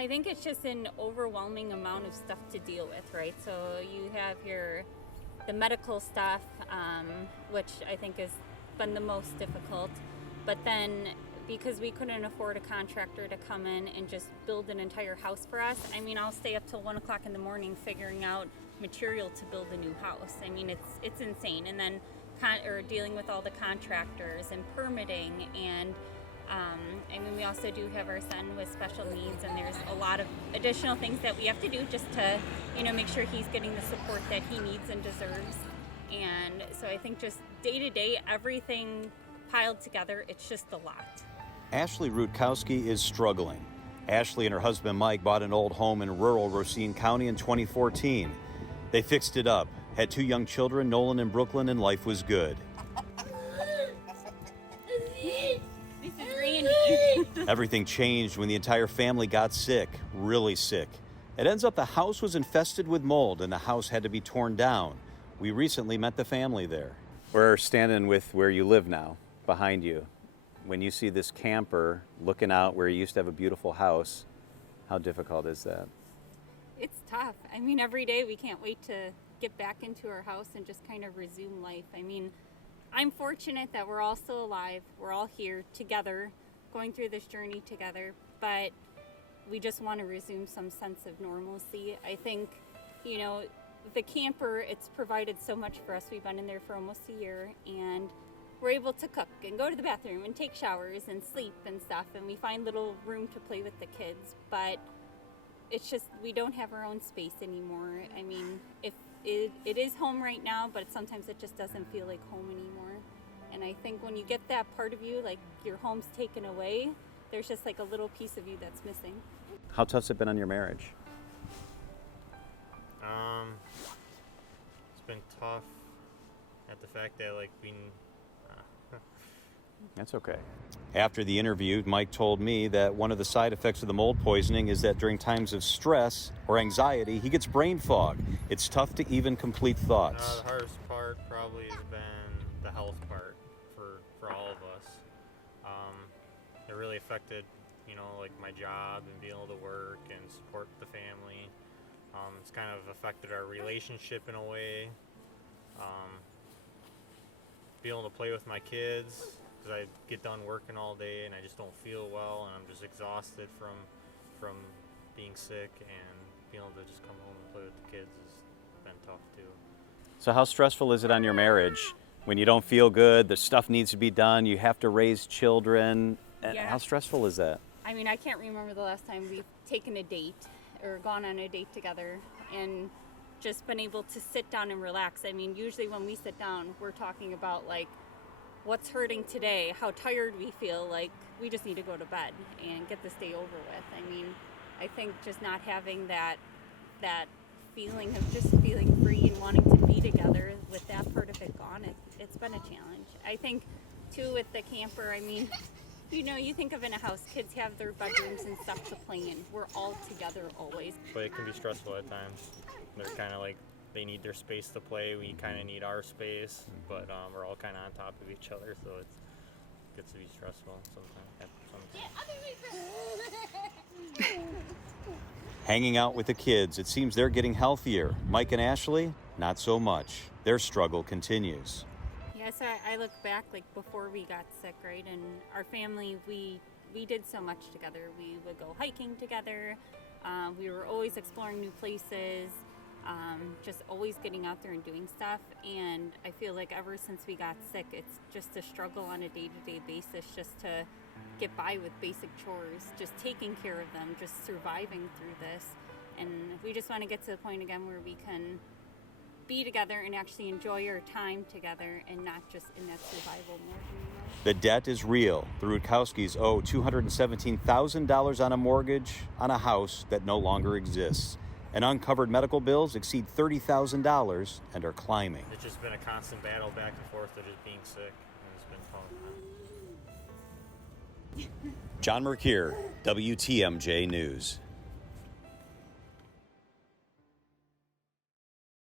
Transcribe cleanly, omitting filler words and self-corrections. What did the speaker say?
I think it's just an overwhelming amount of stuff to deal with, right? So you have the medical stuff, which I think has been the most difficult. But then because we couldn't afford a contractor to come in and just build an entire house for us, I mean, I'll stay up till 1 o'clock in the morning figuring out material to build a new house. I mean, it's insane. And then dealing with all the contractors and permitting, and I mean, we also do have our son with special needs, and there's a lot of additional things that we have to do just to, make sure he's getting the support that he needs and deserves. And so I think just day to day, everything piled together, it's just a lot. Ashley Rutkowski is struggling. Ashley and her husband Mike bought an old home in rural Racine County in 2014. They fixed it up, had 2 young children, Nolan and Brooklyn, and life was good. This is Randy. Everything changed when the entire family got sick, really sick. It ends up the house was infested with mold and the house had to be torn down. We recently met the family there. We're standing with where you live now, behind you. When you see this camper looking out where you used to have a beautiful house, how difficult is that? It's tough. I mean, every day we can't wait to get back into our house and just kind of resume life. I mean, I'm fortunate that we're all still alive. We're all here together, going through this journey together, but we just want to resume some sense of normalcy. I think, the camper, it's provided so much for us. We've been in there for almost a year, and we're able to cook and go to the bathroom and take showers and sleep and stuff, and we find little room to play with the kids, but it's just we don't have our own space anymore. I mean, if it is home right now, but sometimes it just doesn't feel like home anymore. And I think when you get that part of you, like your home's taken away, there's just like a little piece of you that's missing. How tough's it been on your marriage? It's been tough at the fact that That's okay. After the interview, Mike told me that one of the side effects of the mold poisoning is that during times of stress or anxiety, he gets brain fog. It's tough to even complete thoughts. The hardest part probably has been the health part for all of us. It really affected, my job and being able to work and support the family. It's kind of affected our relationship in a way. Being able to play with my kids, because I get done working all day and I just don't feel well, and I'm just exhausted from being sick, and being able to just come home and play with the kids has been tough too. So how stressful is it on your marriage when you don't feel good, the stuff needs to be done, you have to raise children? Yeah. How stressful is that? I mean, I can't remember the last time we've taken a date or gone on a date together and just been able to sit down and relax. I mean, usually when we sit down, we're talking about what's hurting today, how tired we feel, we just need to go to bed and get this day over with. I mean, I think just not having that feeling of just feeling free and wanting to be together with that part of it gone, it's been a challenge. I think too with the camper, I mean, you think of in a house, kids have their bedrooms and stuff to play in. We're all together always. But it can be stressful at times. They're kind of they need their space to play. We kind of need our space, but we're all kind of on top of each other, so it gets to be stressful sometimes. Hanging out with the kids, it seems they're getting healthier. Mike and Ashley, not so much. Their struggle continues. Yeah, so I look back before we got sick, right? And our family, we did so much together. We would go hiking together. We were always exploring new places, just always getting out there and doing stuff. And I feel like ever since we got sick, it's just a struggle on a day-to-day basis just to get by with basic chores, just taking care of them, just surviving through this. And we just want to get to the point again where we can be together and actually enjoy our time together and not just in that survival mode anymore. The debt is real. The Rutkowskis owe $217,000 on a mortgage on a house that no longer exists. And uncovered medical bills exceed $30,000 and are climbing. It's just been a constant battle back and forth of just being sick, and it's been tough. John Mercure, WTMJ News.